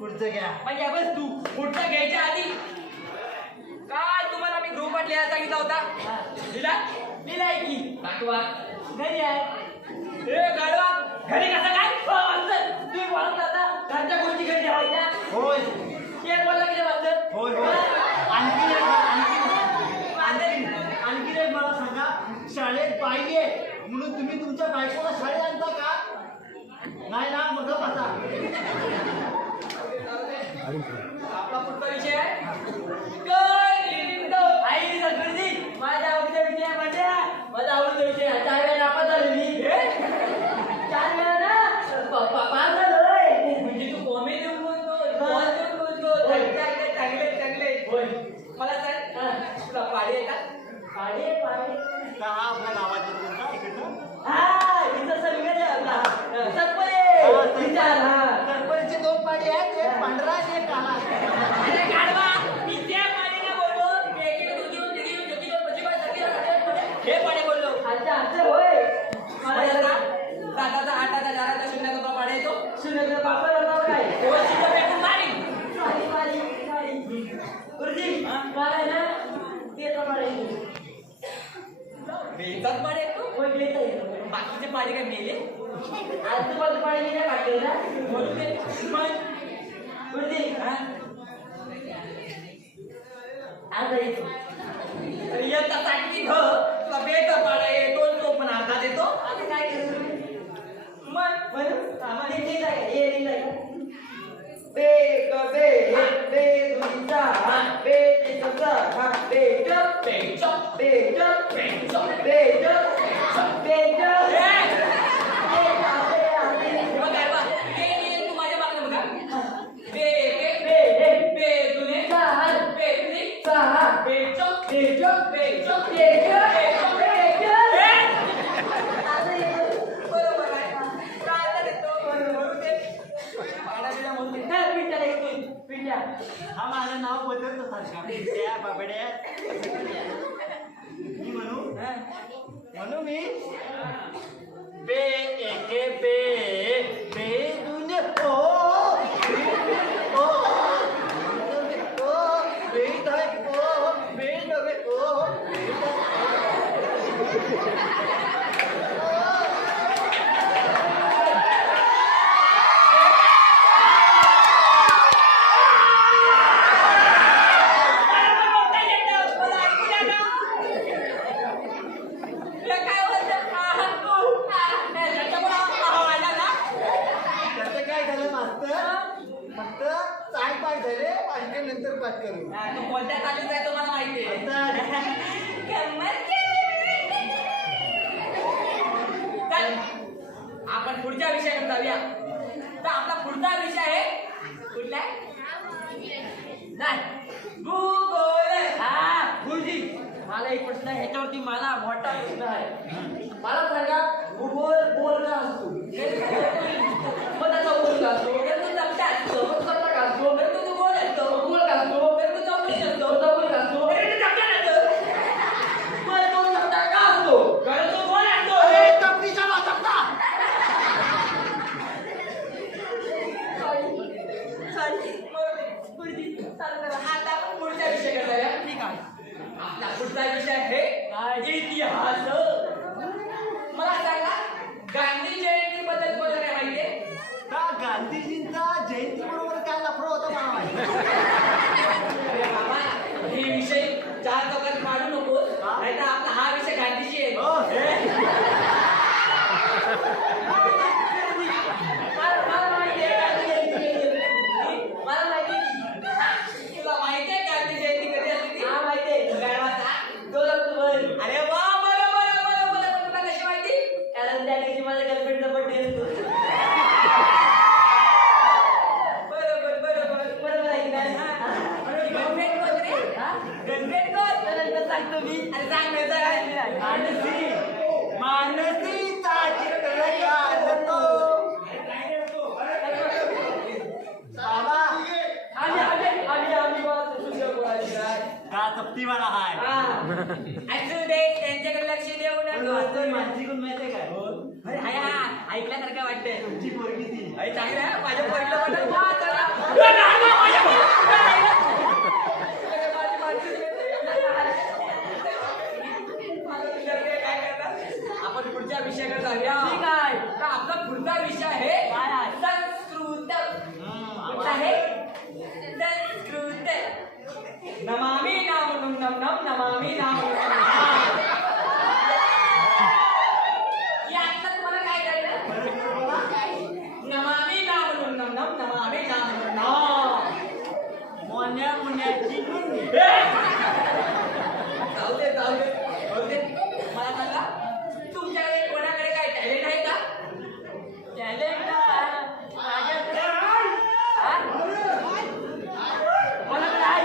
पुढचं घ्या म्हणजे बस तू पुढचं घ्यायच्या आधी काय तुम्हाला मी गृहपाठ लिहायला सांगितला होता लिहिला लिहिलाय की दाखवा नाही आहे ए गाडवा घरी कसं काय तुम्ही बोलत आता घरच्या गोष्टी घरी ठेवायच्या होय ते बोलला की वाचत होय होय आणखी एक मला सांगा शाळेत बाई आहे म्हणून तुम्ही तुमच्या बायकोला शाळेत आणता का नाही ना मग बसा आपला पुढचा विषय आहे माझ्या आवडीचा विषय आहे माझा आवडीचा विषय आहे 4 वेळा नापास झालो मी 4 वेळा ना पास झालोय म्हणजे तू कॉमेडी बोलतो चांगले होय मला सांग तुला पाडी आहे का पाडी का आपल्या गावात कोणता इकडनं हा इथं सगळं सरपरे सरपंचची 2 पाडी आहेत एक पांढरा आणि एक काळा अरे गाढवा मी त्या पाडीने बोललो हे पाडे बोललो अच्छा होय दादाचा 8 दादाचा शून्याचा पाडे येतो शून्याचा बापर होता काय मारी गुरुजी मला ना तेचा पाडे बेचाच पाडे येतो बाकीचे पाडे काय मेले आजूबाजू पाडे मी नाही काढले ना म्हणून ते गुरुजी आता येतो येता टाकी तुला बेचा पाडा येतो तो पण अर्धा देतो आता काय करू मग म्हणून बे दुनिचा बे तिचा बे हा माझं नाव बदलतो सारखा पिंट्या बाबड्या मी म्हणू मी बे एके बे बे दुने ओ बे धाय ओ बे नवे ओ नंतर बात करू कोणत्या तालीम आहे तुम्हाला माहिती आहे आपण पुढच्या विषयाकडे जाऊया तर आपला पुढचा विषय आहे कुठला नाही भूगोल हा गुरुजी मला एक प्रश्न ह्याच्यावरती मला मोठा प्रश्न आहे मला सांगा भूगोल बोल का असतो मग त्याचा बोल का असतो चमचा असतो चमचा का असतो गोल असतो गोल का असतो चमची असतो चमच असतो चमचा नसतो मग तो चमचा का असतो कारण तो गोल असतो चमचा आता आपण पुढच्या विषयाकडे जाऊया ठीक आहे आपला पुढचा विषय आहे इतिहास मला सांगा गांधी जयंती बद्दल कोणाला काय माहितीये का गांधीजींचा जयंती बरोबर काय लफडा होता मला माहिती बाबा हे विषय 4 चौकात काढू नकोस नाही तर आपला हा विषय गांधीजी आहे बरोबर मानसी मानसीचा चित्र काढतो बाबा आम्ही मला सुद्धा बोलायची नाही. का चपटीवाला हाय असू दे त्यांच्याकडे लक्ष देऊ नका. मानसी कोण माहितीये काय अरे हाय हा ऐकल्यासारखं वाटतंय. तुमची पोरगी ती अरे चांगलं आहे माझ्या पोरीला म्हणा आपण पुढच्या विषयाकडे जाऊया. ठीक आहे. तर आपला पुढचा विषय आहे काय आहे संस्कृत. कुठला आहे संस्कृत. नमामि नाम नम नम नमामि नाम यातलं तुम्हाला काय कळलं? नमामि नाम नम नम नमामि नाम नम मोन्या मुन्याची मुन्नी जाऊ दे मला सांगा तुमच्याकडे कोणाकडे काय टॅलेंट आहे का? टॅलेंट कोणाकडे आहे?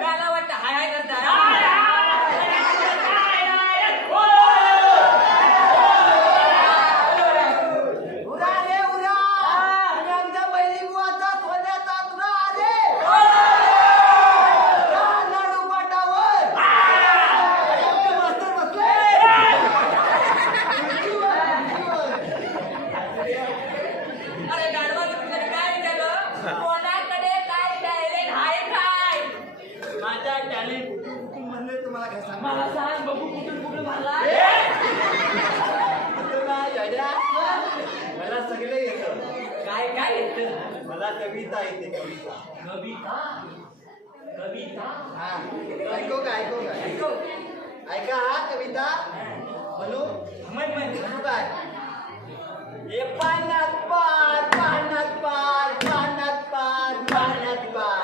गाला वाटतं हाय हाय करता. उरा रे उरा आणि आमच्या बैली बुवाचा सोन्याचा तुरा आले लाडू पाटावर मास्तर बसले अरे गाडवा तुमच्याकडे काय झालं? कोणाकडे काय टॅलेंट आहे काय? माझा टॅलेंट म्हणले तुम्हाला काय सांग मला सांग बघू कुठून मारला. मला सगळे येतं काय काय येतं? मला कविता येते कविता कविता हा ऐको का ऐकू. ऐका हा कविता म्हणू म्हण काय हे पाण्यात पार पाण्यात पार पाण्यात पार पाण्यात पार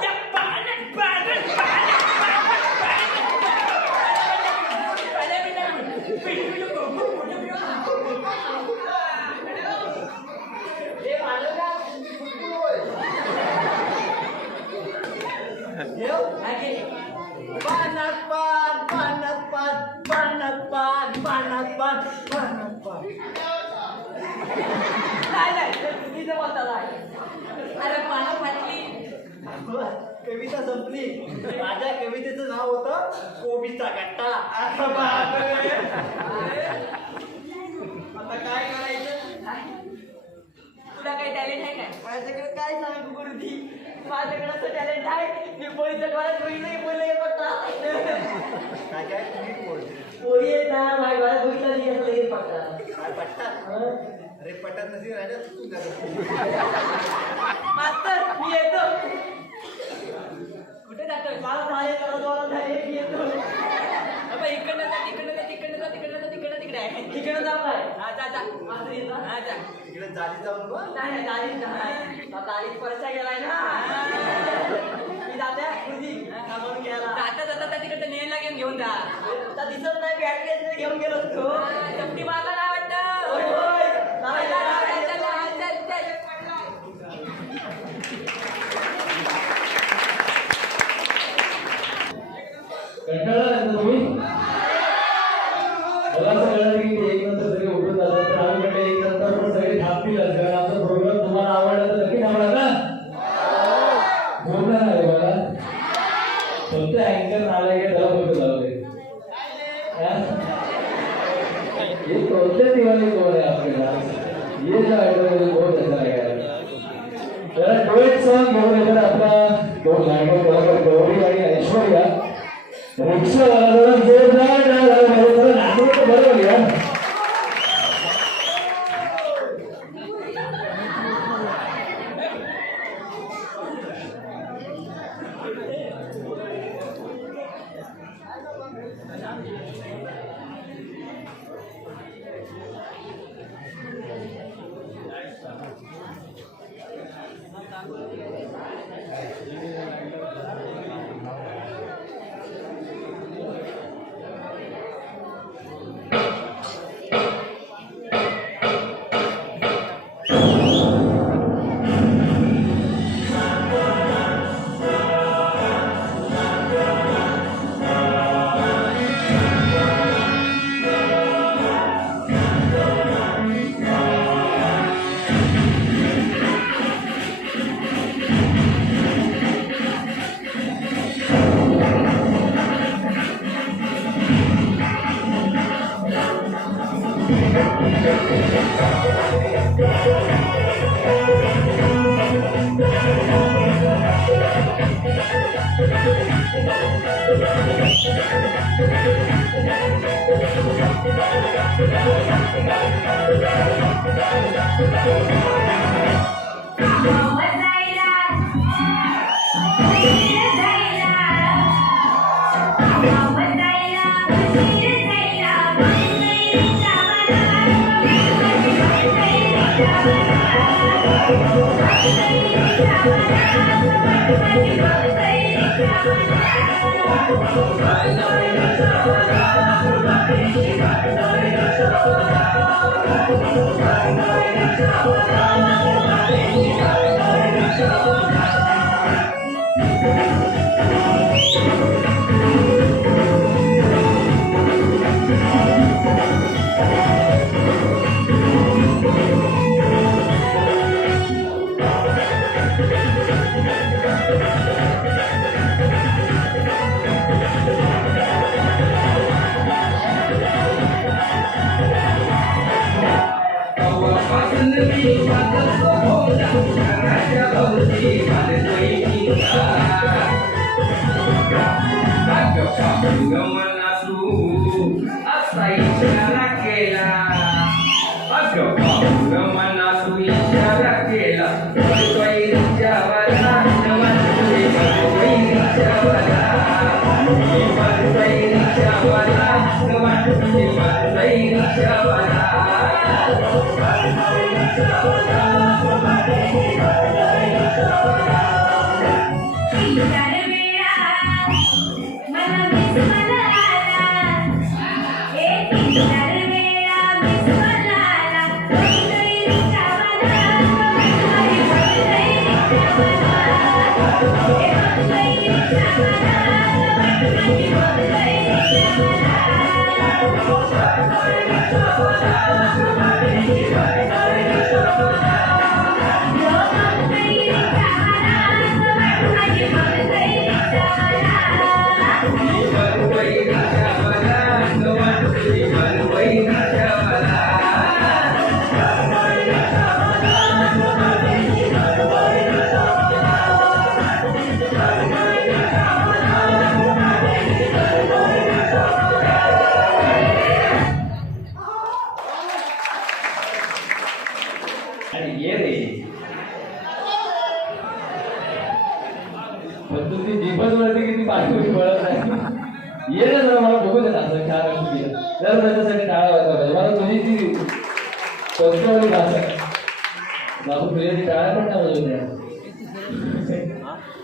हे मालका पाण्यात पार पाण्यात पार पाण्यात पार पाण्यात पार पाण्यात पार अरे मला फाटली. कविता संपली. माझ्या कवितेचं नाव होतं कोबीचा गट्टा. आता काय करायचं? तुला काही टॅलेंट आहे काय? माझ्याकडे काय सांगू गुरुजी माझ्याकडे असं टॅलेंट आहे मी पोळीच्या घरात पोळी बोलले काय काय तुम्ही बोलते पोळी येत ना माझ्या घरात बघितलं नाही असं लगेच पडतात. काय पटतात अरे पटत नसेल राहिलं चुकून मास्तर मी येतो. कुठे जातोय? मला झाले मी येतो. बाबा इकडनं जा तिकडे आहे. तिकडनं जाऊ काय? हा जा मास्तर येतो. हा जा. तिकडे जाली जाऊन बघ नाही गाडीत परसा गेलाय ना. मी जाते गुरुजी म्हणून घ्यायला. जाता तिकडे नेला घेऊन जा. आता दिसत नाही बॅटरी घेऊन गेलो असतो. चपटी मारला काय वाटतं? होय. कंटाळा लागतो तुम्ही मला असं कळलं की एक नंतर सगळे उठून जातात पण आम्ही म्हटलं एक नंतर पण सगळे थांबतीलच कारण आमचा प्रोग्राम तुम्हाला आवडला तर नक्की थांबला का बोलणार आहे मला फक्त अँकर नालायक आहे त्याला फक्त लावले ये कोणत्या दिवाळी कोण आहे आपल्याला ये जो आयटम बहुत अच्छा आहे जरा डुएट सॉन्ग घेऊन येतात आपला दोन गायक गौरी आणि ऐश्वर्या रिक्षा वाला जोरदार नाचलं बरोबर या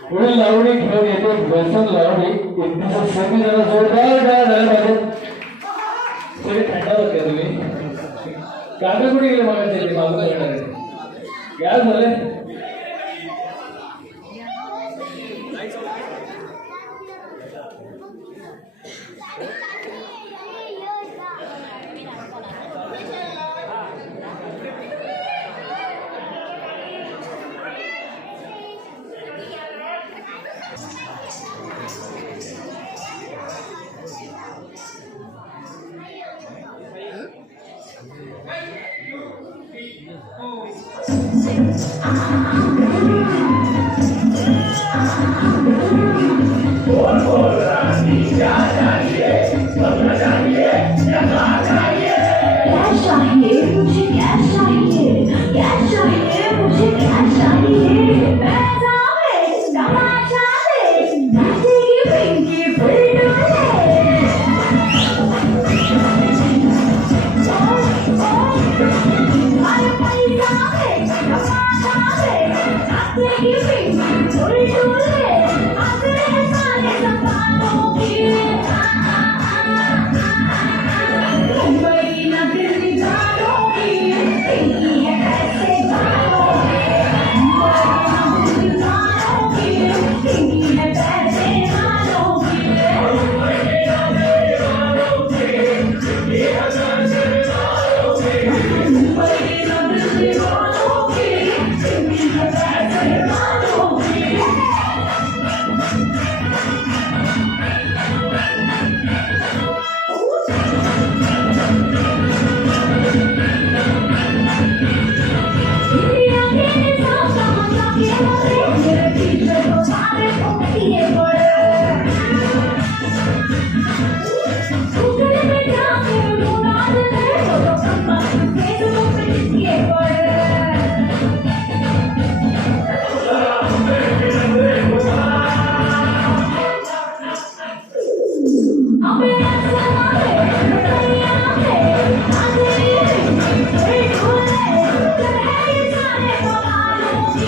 पुढील लावणी घेऊन येते वैसन लावणी सगळी जरा जोरदार झालं पाहिजे. सगळे थंडावत का तुम्ही कागद कुठे गेले मला ते मागून गॅस झाले.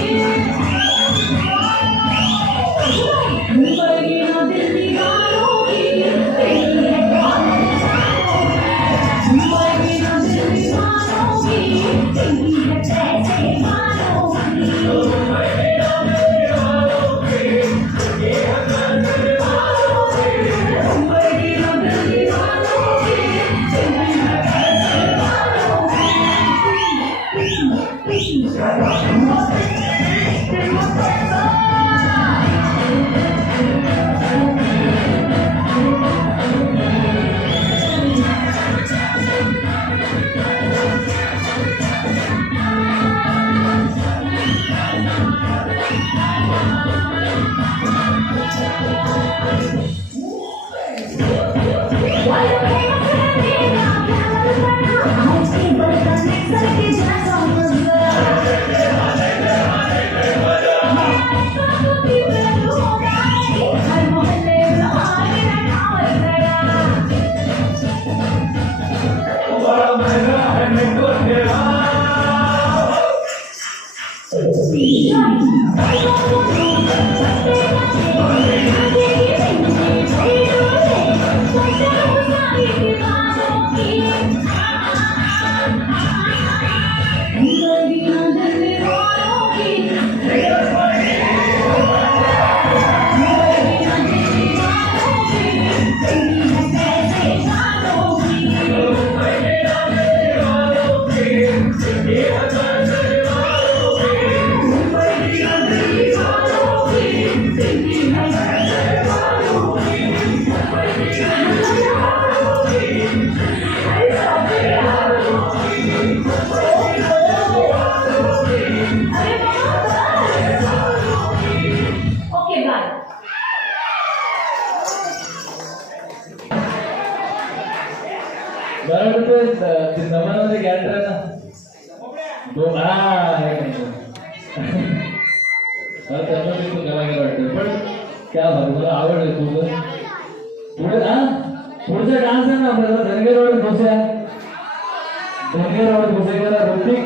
Yeah. मला वाटतं ते नमानामध्ये गॅरेंटर आहे ना तो मला त्यांना तू कलाकार वाटतं पण क्या भाऊ मला आवडलं तुझं पुढे पुढचा डान्स आहे ना आपल्याला धनगरवाडी घुसे धनगरवाडी घुसेकरा ऋतिक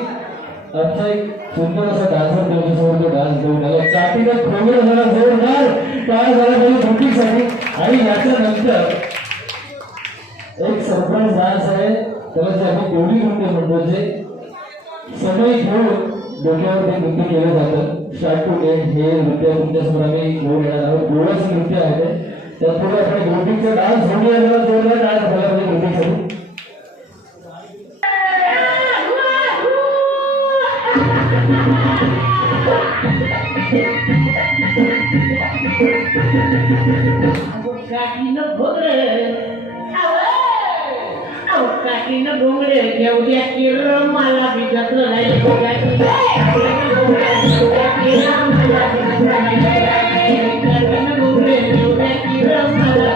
आमचा एक सुंदर असा डान्सर तुमच्यासमोर तो डान्स घेऊन आला काठीला खोबरं झाला जोरदार काय झाला पाहिजे ऋतिकसाठी आणि याच्यानंतर एक सरप्राईज डान्स आहे त्याला जे आपण गोडी नृत्य म्हणतो जे समय घेऊन डोक्यावर ते नृत्य केलं जातं स्टार्ट टू एंड हे नृत्य तुमच्यासमोर आम्ही घेऊन येणार आहोत गोडाचं नृत्य आहे ते त्यापुढे आपण गोटीचा डान्स होऊया जोरदार डान्स झाला पाहिजे गोटीसाठी काकीनं डोंगरे घेऊया किर मला बिघडलं नाही काकीनं डोंगरे घेऊया किर मला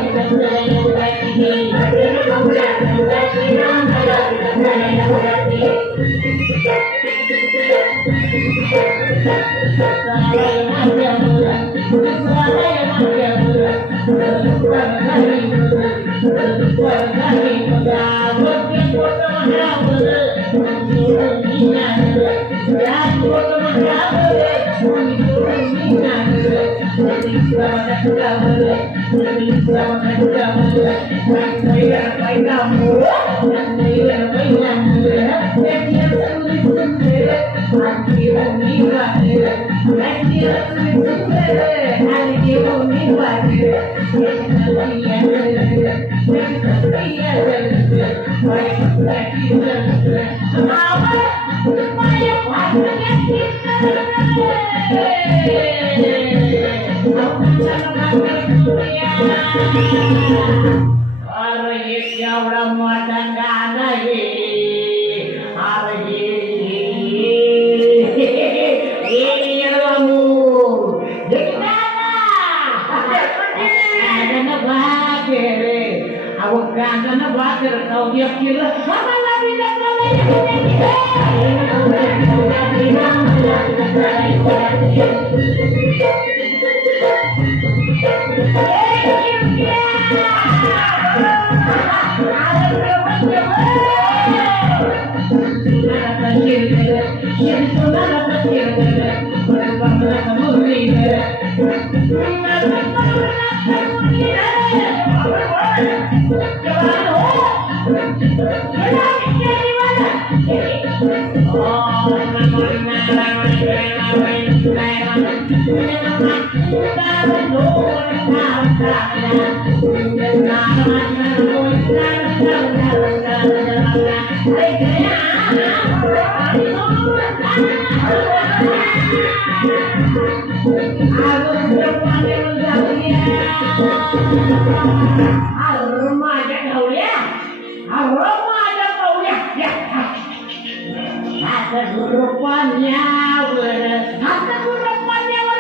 बिघडलं एवढा मोठा गाणं आहे गाणं भाकर पाण्यावर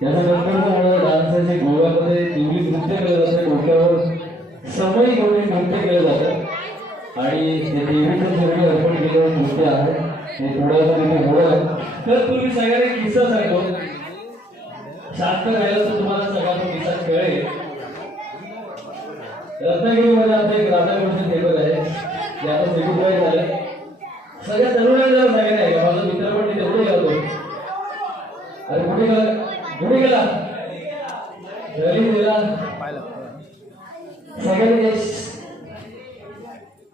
त्याच्यानंतर डान्सचे गोव्यामध्ये दिवली नृत्य केलं जातं, डोक्यावर समय घेऊन नृत्य केलं जातं आणि ते देवीचं चरणी अर्पण केलेलं नृत्य आहे. हे थोडंसं तिथे गोड आहे. तर तुम्ही सगळ्यांनी किस्सा सांगतो, शांत राहिलं तर तुम्हाला सगळ्यांना किस्सा कळेल. रत्नागिरीमध्ये आमचं एक राधाकृष्ण थिएटर आहे, जे आता फेब्रुवारी झालं. सगळ्या तरुणांना सगळ्यांना आहे का, माझा मित्र पण तिथे कुठे जातो. अरे कुठे गेला, कुठे गेला, घरी गेला. सगळ्यांनी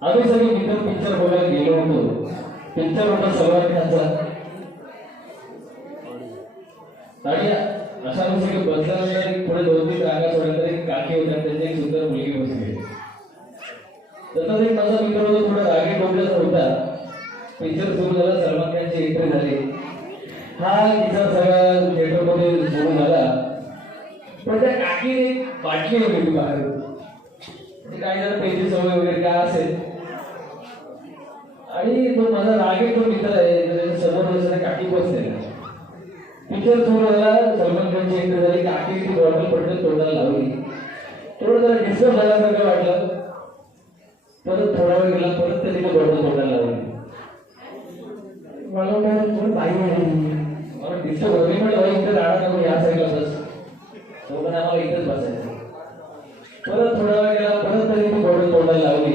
आम्ही सगळे मित्र पिक्चर बघायला गेलो होतो. पिक्चर होता सलमान खानचा आणि अशा सगळे बसल्यानंतर पुढे 2-3 रांगा सोडल्यानंतर एक काकी होत्या, त्याची एक सुंदर मुलगी बसली. तसंच एक माझा मित्र होता, थोडा रागी डोक्याचा होता. पिक्चर सुरू झाला, सलमान खानची एंट्री झाली. हा किस्सा सगळ्या थिएटरमध्ये सुरू झाला. पण त्या काकीने बाटली होती बाहेर, काही जण पेची सवय वगैरे काय असेल आणि तो माझा रागीट तो मित्र आहे, समोर बसल्या काकी बसलेला. पिक्चर सुरू झाला, सलमान खानची एंट्री झाली. काकी ती बॉटल पटकन तोंडाला लावली. थोडं जरा डिस्टर्ब झाल्यासारखं वाटलं. परत थोडा वेळ गेला, परत त्यांनी ती बॉटल तोंडाला लावली. मला काय बाई मला डिस्टर्ब होती, पण बाई इथे राहणार नको, या साईडला बस, दोघांना आम्हाला इथेच बसायचं. परत थोडा वेळ गेला, परत त्यांनी ती बॉटल तोंडाला लावली.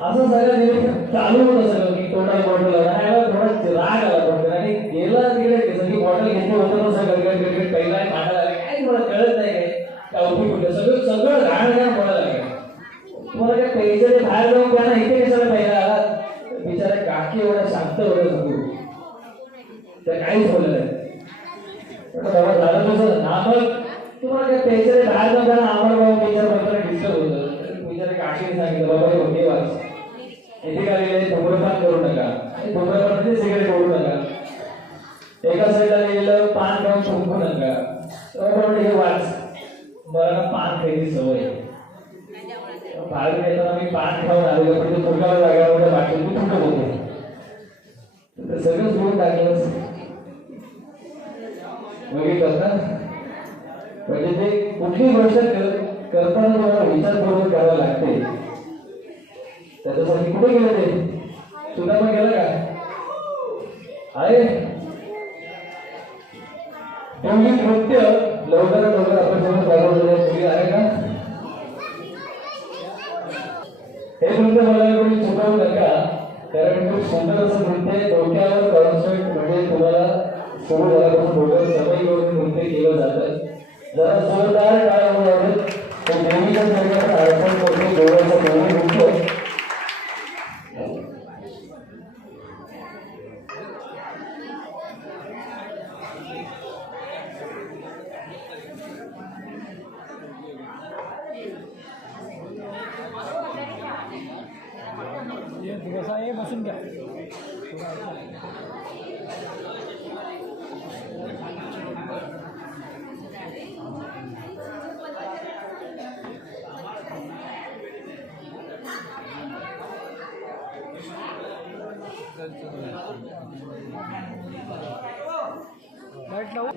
असं सगळं चालू होतं सगळं की तोंडाला बॉटल लावला. थोडा राग आला पडतो आणि गेला तिकडे सगळी बॉटल घेतली होतं ना, सगळं गडगड पहिला भांडा लागला. काही मला कळत नाही काय उपयोग कुठलं, सगळं सगळं घाण घाण बोलायला लागलं. तुम्हाला काय पैसे बाहेर जाऊन त्यांना इथे कशाला पहिला आला. बिचारा काकी एवढा शांत होता सगळं, त्या काहीच बोललं नाही. बाबा झालं तसं ना, मग तुम्हाला काय पैसे बाहेर जाऊन त्यांना आम्हाला बाबा बिचारा बघताना डिस्टर्ब होतं. बिचारा काकीने सांगितलं बाबा हे होते वाच, इथे काय लिहिलंय, धूम्रपान करू नका. धूम्रपान म्हणजे सिगारेट ओढू नका. एका साईडला लिहिलं पान खाऊन थुंकू नका. हे वाच, मला पान खायची सवय. बाहेरून येताना मी पान खाऊन आलेलो, पण ते थुंकायला लागल्यावर बाटली मी थुंकत होतो. सगळं सोडून टाकलं. बघितलं ना, म्हणजे ते कुठली गोष्ट करताना तुम्हाला विचारपूर्वक करायला लागते. त्याच्यासाठी कुठे गेलं ते, तुला पण गेलं का आहे. डोंगी नृत्य लवकरात लवकर आपण समोर मुली आहे का, हे नृत्य मला कोणी चुकवू नका, कारण खूप सुंदर असं नृत्य आहे. डोक्यावर कॉन्सर्ट म्हणजे तुम्हाला सुरू झाल्यापासून डोक्यावर समय घेऊन नृत्य केलं जातं. जरा जोरदार टाळ्या होणार ते देवीच्या चरणात अर्पण करतो देवाचं डोंगी नृत्य. बसून घ्या. लाईट लावू.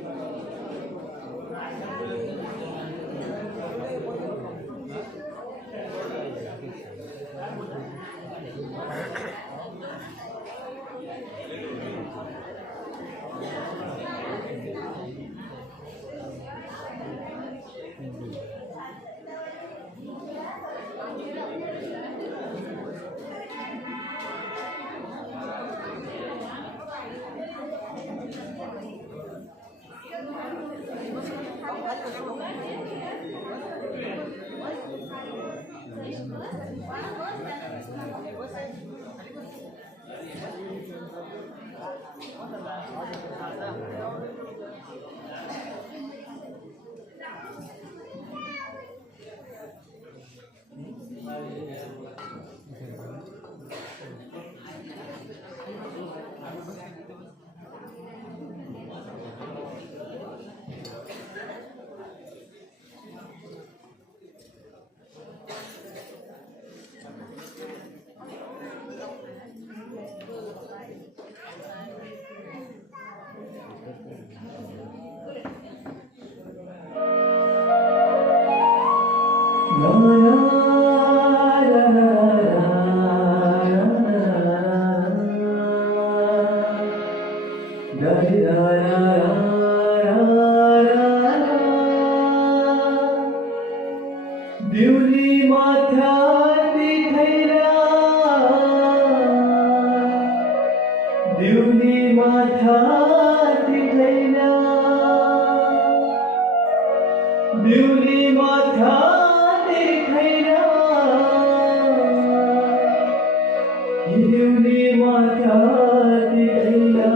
दिवली माथ्याती थैल्या दिवली माथ्याती थैल्या दिवली माथ्याती थैल्या दिवली माथ्याती थैल्या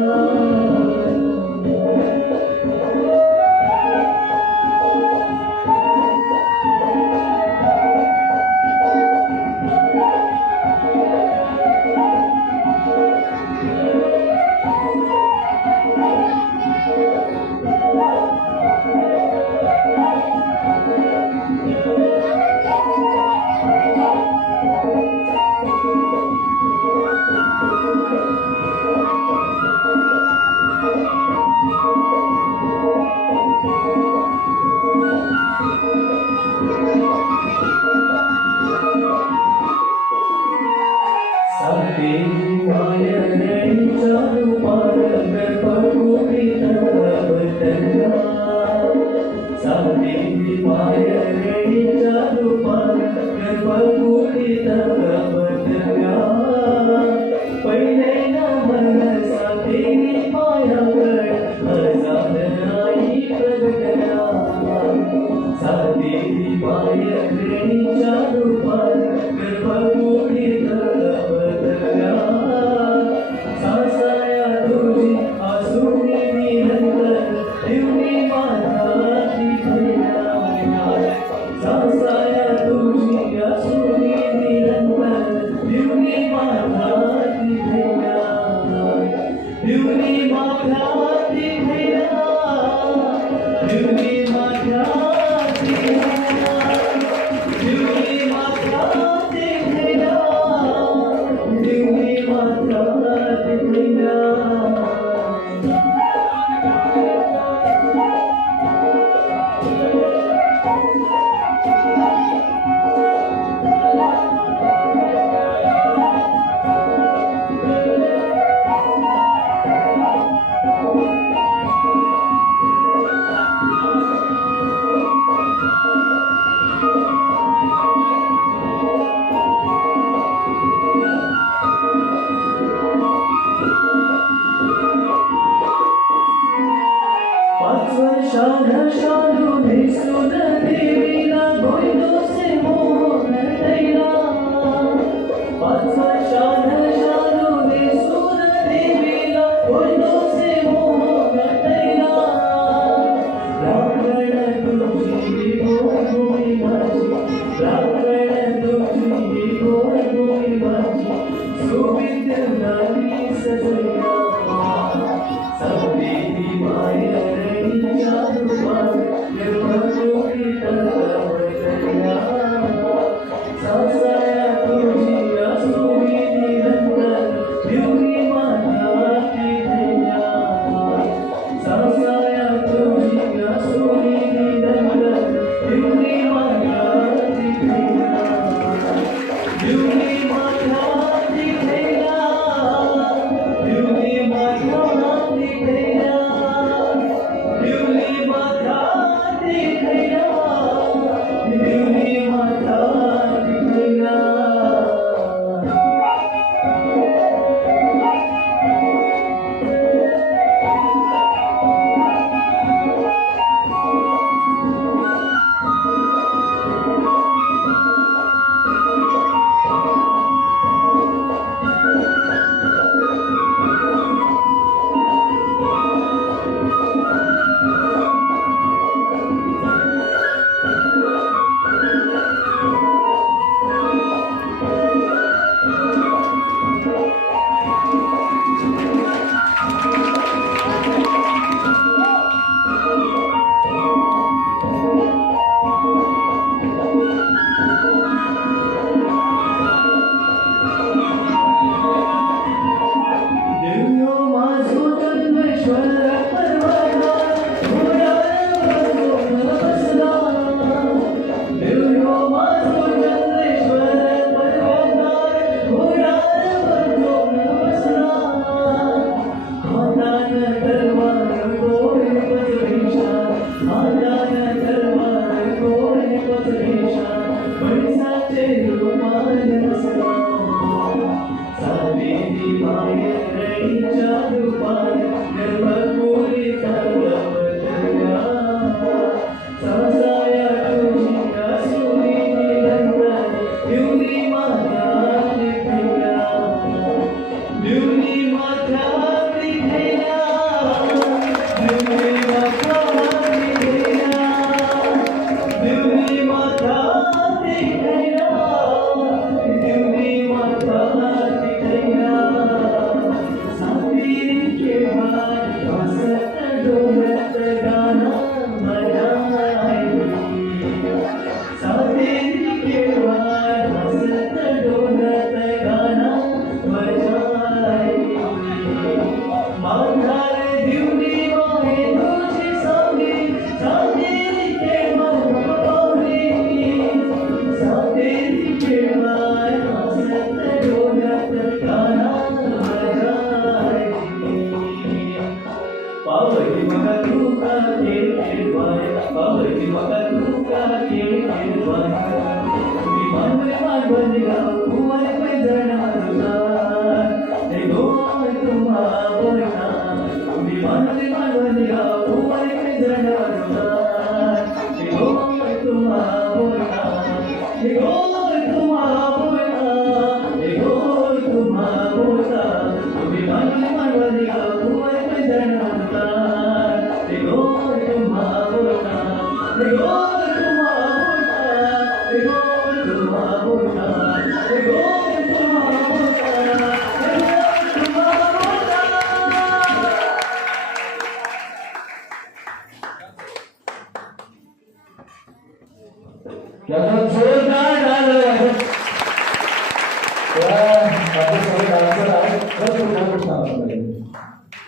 आपले सगळे डान्सर आहेत खरंच खूप खूप छान वाटलं.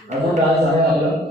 अजून डान्स आहे आपलं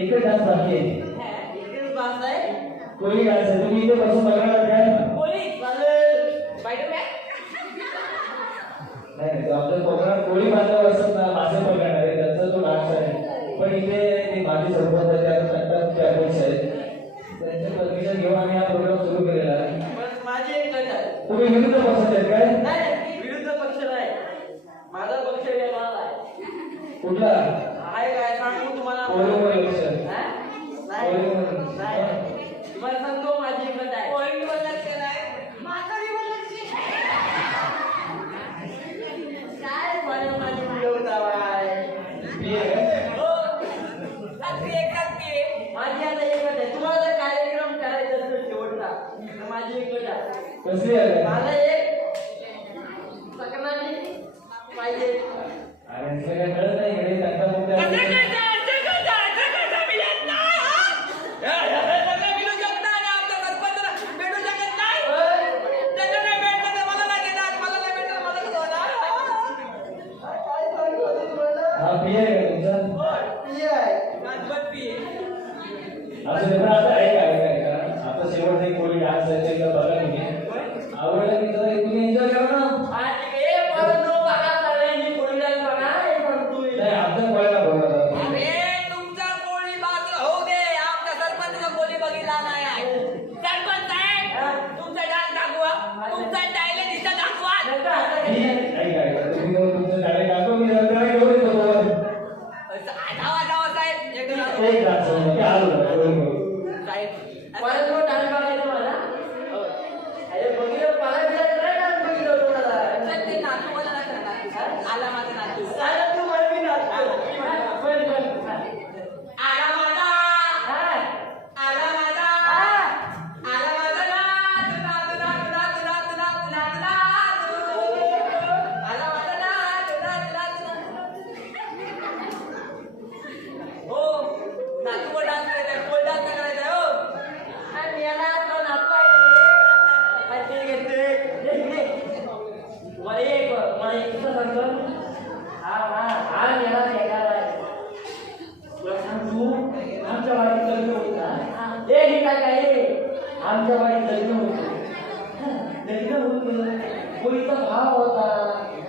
एकच डान्स बाकी आहे. कोणी डान्स आहे तुम्ही इथे बसून बघणार काय? कोणी चालेल आमच्या कोकणात कोळी बांधव असत ना मासे पकडणारे त्यांचा तो डान्स आहे. पण इथे ते माझे सरपंच त्यांच्या अपेक्षा आहेत. त्यांच्या परमिशन घेऊन आम्ही हा प्रोग्राम सुरू केलेला आहे. पण माझी एक गट आहे. तुम्ही विरुद्ध पक्षात आहेत काय? नाही विरुद्ध पक्ष नाही, माझा पक्ष वेगळा आहे. कुठला? आहे काय सांगू तुम्हाला? कोळी पक्ष. हा? नाही नाही. तुम्हाला सांगतो माझी एक गट आहे. कोळीवर लक्ष नाही, म्हातारीवर लक्ष. काय मला माझी व्हिडिओ आहे. हो. रात्री एक रात्री माझी आता एक गट आहे. तुम्हाला जर कार्यक्रम करायचा असेल शेवटचा तर माझी एक गट आहे. कसली आहे? मला एक सकनाची पाहिजे. अरे सगळं कळत नाही इकडे त्यांचा मुद्दा आहे. हा पी आहे का तुमचा? असं तेव्हा आता ऐका आता शेवटचा एक कोळी डान्स आहे ते बघा तुम्ही. आवडलं की जरा तुम्ही एन्जॉय करा ना. नाही आमच्या कोळ्याला बघा. ऐका तुम्ही तुमचं डायरेक्ट दाखवा मी जरा घेऊन येतो तुम्हाला. एक डान्स म्हणजे आलो आला माझा नातू. आमच्या वाडीत लग्न होतं. लग्न होतं कोणीचा भाव होता.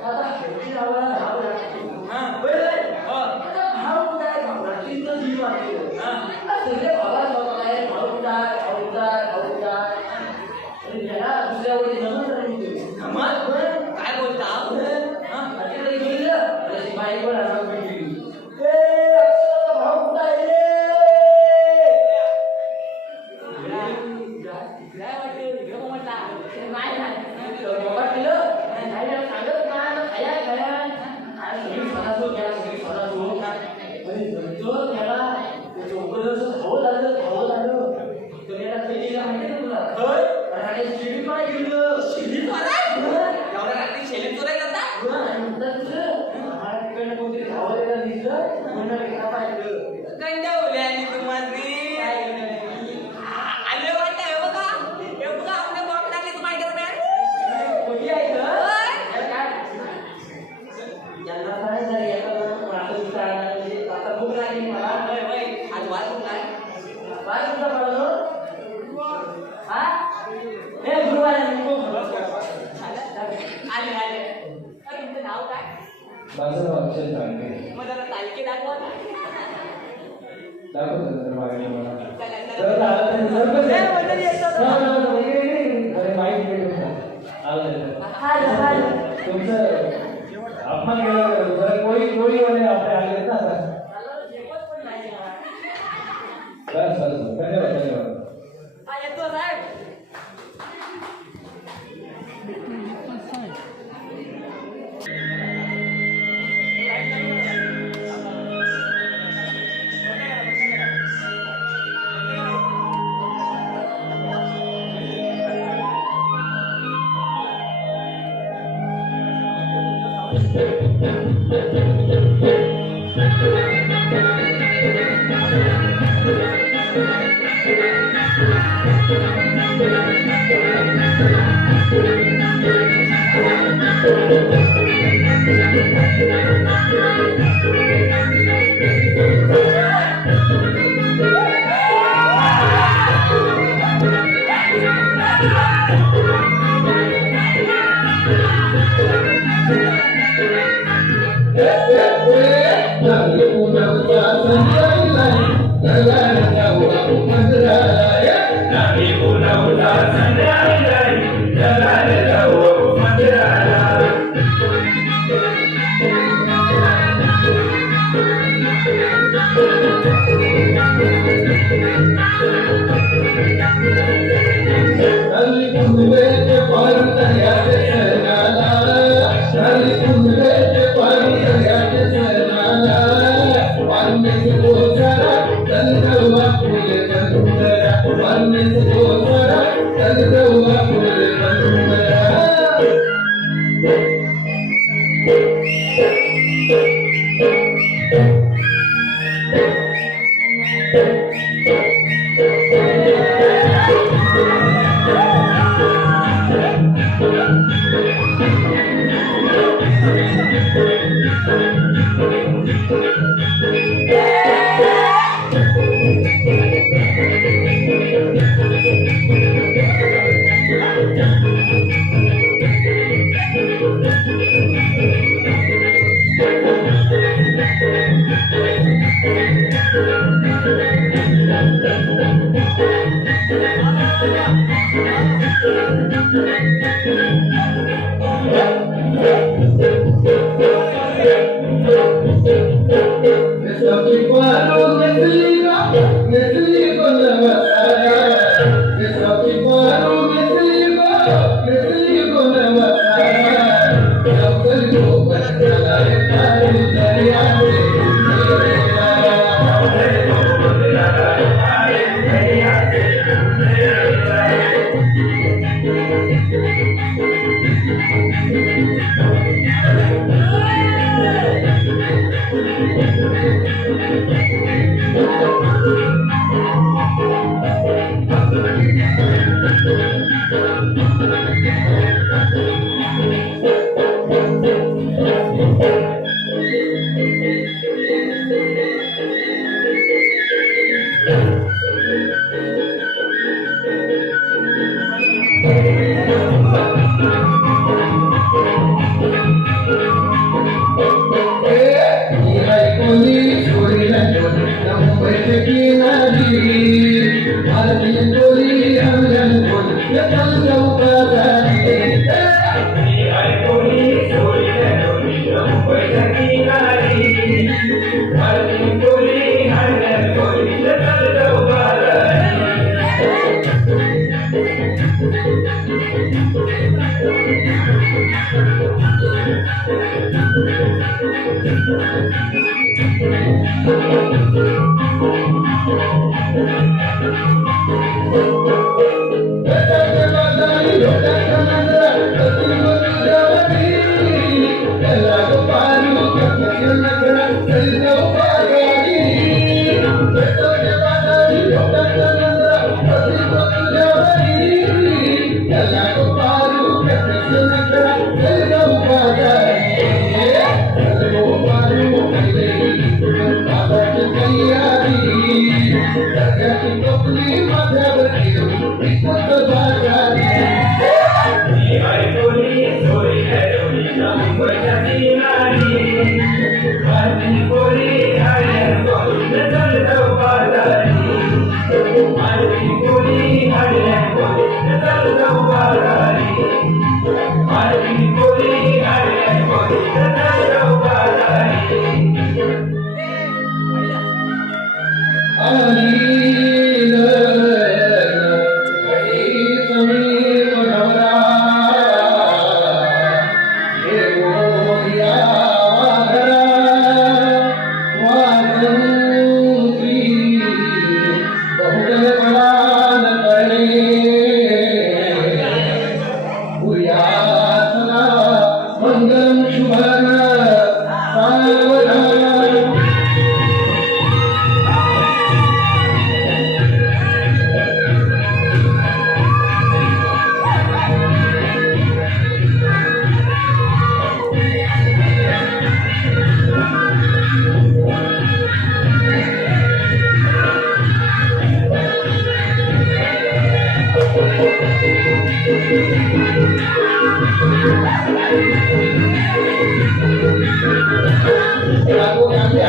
आता शेवटी आम्हाला भाव लागतो. आता भाव काय भावनातीचं जीव आहे. सगळे भावात काय भाऊचार भाऊचार भाऊचार आणि त्याला दुसऱ्यावर जमत राहिली. काय बोलता? बाईवर भाव कुठे आहे माझं नाव अक्षय सांगते. दाखवतो मागणी मला तुमचं अपमान केलं कोळी कोळीवाले आपले आले ना आता. बस बस धन्यवाद धन्यवाद. Thank you.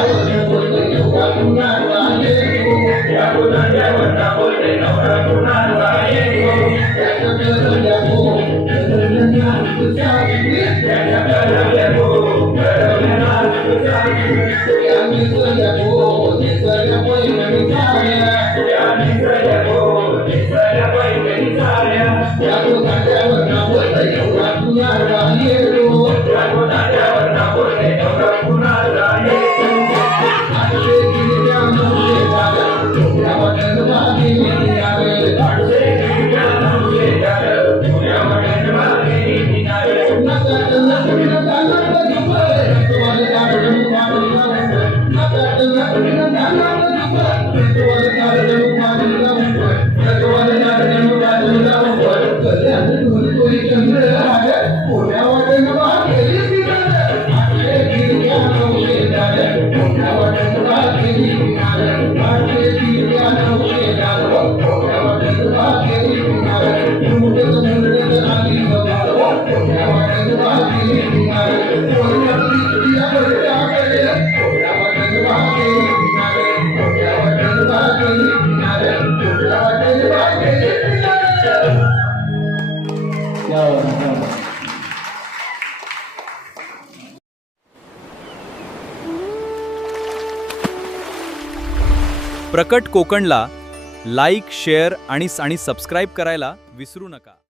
Aku प्रकट कोकणला लाईक, शेअर आणि सबस्क्राईब करायला विसरू नका.